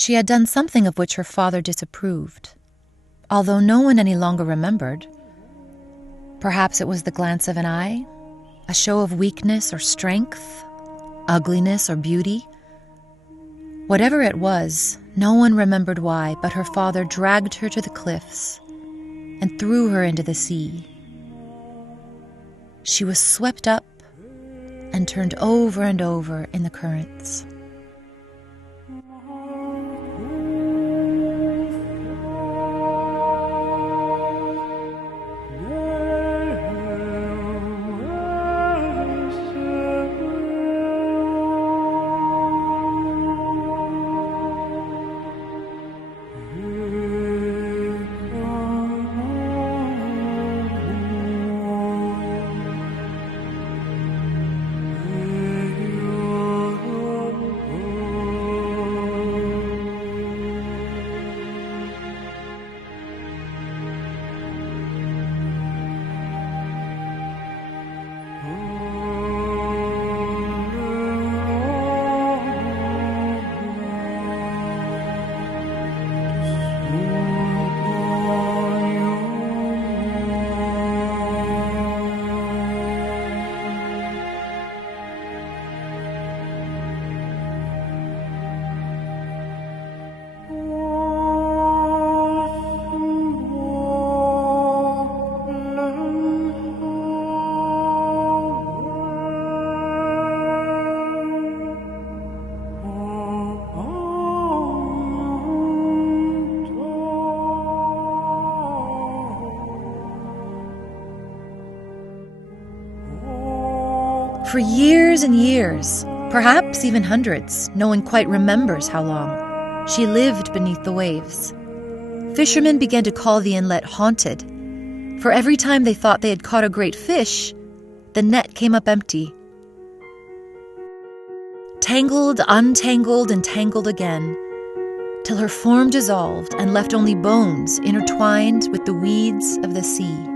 She had done something of which her father disapproved, although no one any longer remembered. Perhaps it was the glance of an eye, a show of weakness or strength, ugliness or beauty. Whatever it was, no one remembered why, but her father dragged her to the cliffs and threw her into the sea. She was swept up and turned over and over in the currents. For years and years, perhaps even hundreds, no one quite remembers how long, she lived beneath the waves. Fishermen began to call the inlet haunted, for every time they thought they had caught a great fish, the net came up empty. Tangled, untangled, and tangled again, till her form dissolved and left only bones intertwined with the weeds of the sea.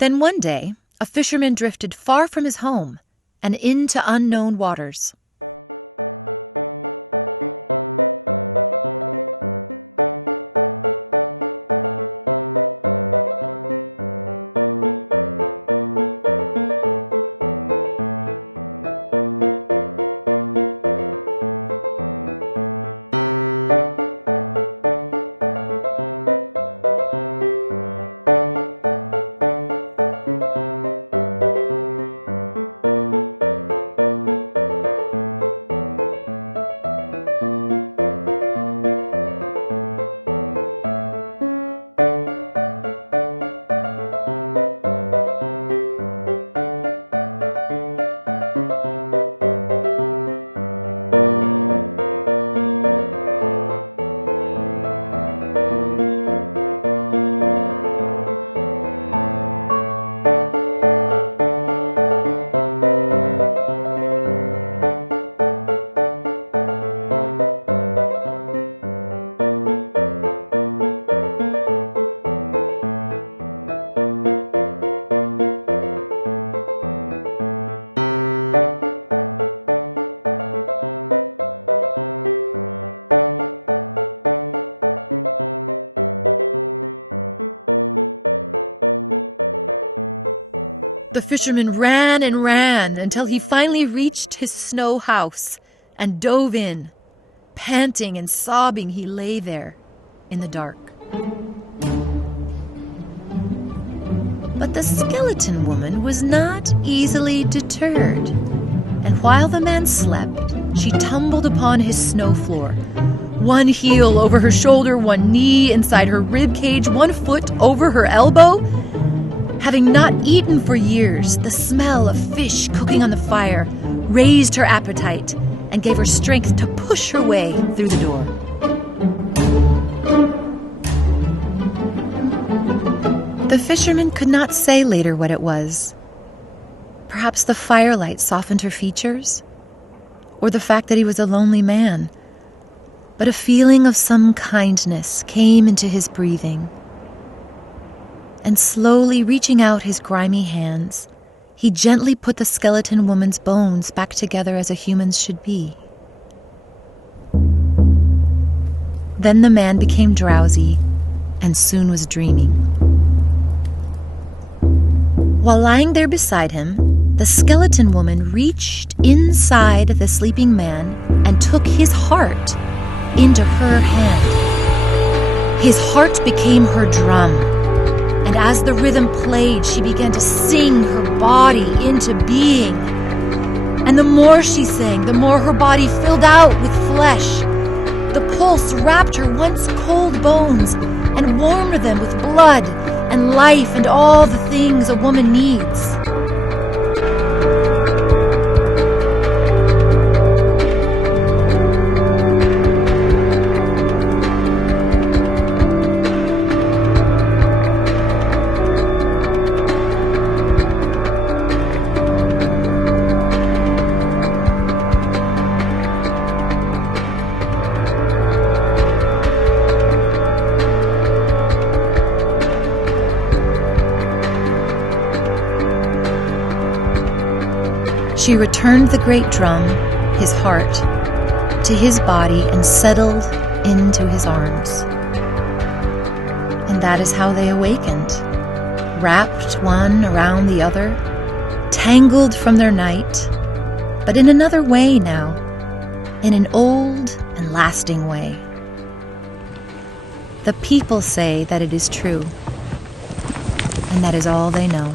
Then one day, a fisherman drifted far from his home and into unknown waters. The fisherman ran and ran until he finally reached his snow house and dove in. Panting and sobbing, he lay there in the dark. But the skeleton woman was not easily deterred, and while the man slept, she tumbled upon his snow floor, one heel over her shoulder, one knee inside her rib cage, one foot over her elbow. Having not eaten for years, the smell of fish cooking on the fire raised her appetite and gave her strength to push her way through the door. The fisherman could not say later what it was. Perhaps the firelight softened her features, or the fact that he was a lonely man. But a feeling of some kindness came into his breathing, and slowly reaching out his grimy hands, he gently put the skeleton woman's bones back together as a human's should be. Then the man became drowsy and soon was dreaming. While lying there beside him, the skeleton woman reached inside the sleeping man and took his heart into her hand. His heart became her drum, and as the rhythm played, she began to sing her body into being. And the more she sang, the more her body filled out with flesh. The pulse wrapped her once cold bones and warmed them with blood and life and all the things a woman needs. She returned the great drum, his heart, to his body and settled into his arms. And that is how they awakened, wrapped one around the other, tangled from their night, but in another way now, in an old and lasting way. The people say that it is true, and that is all they know.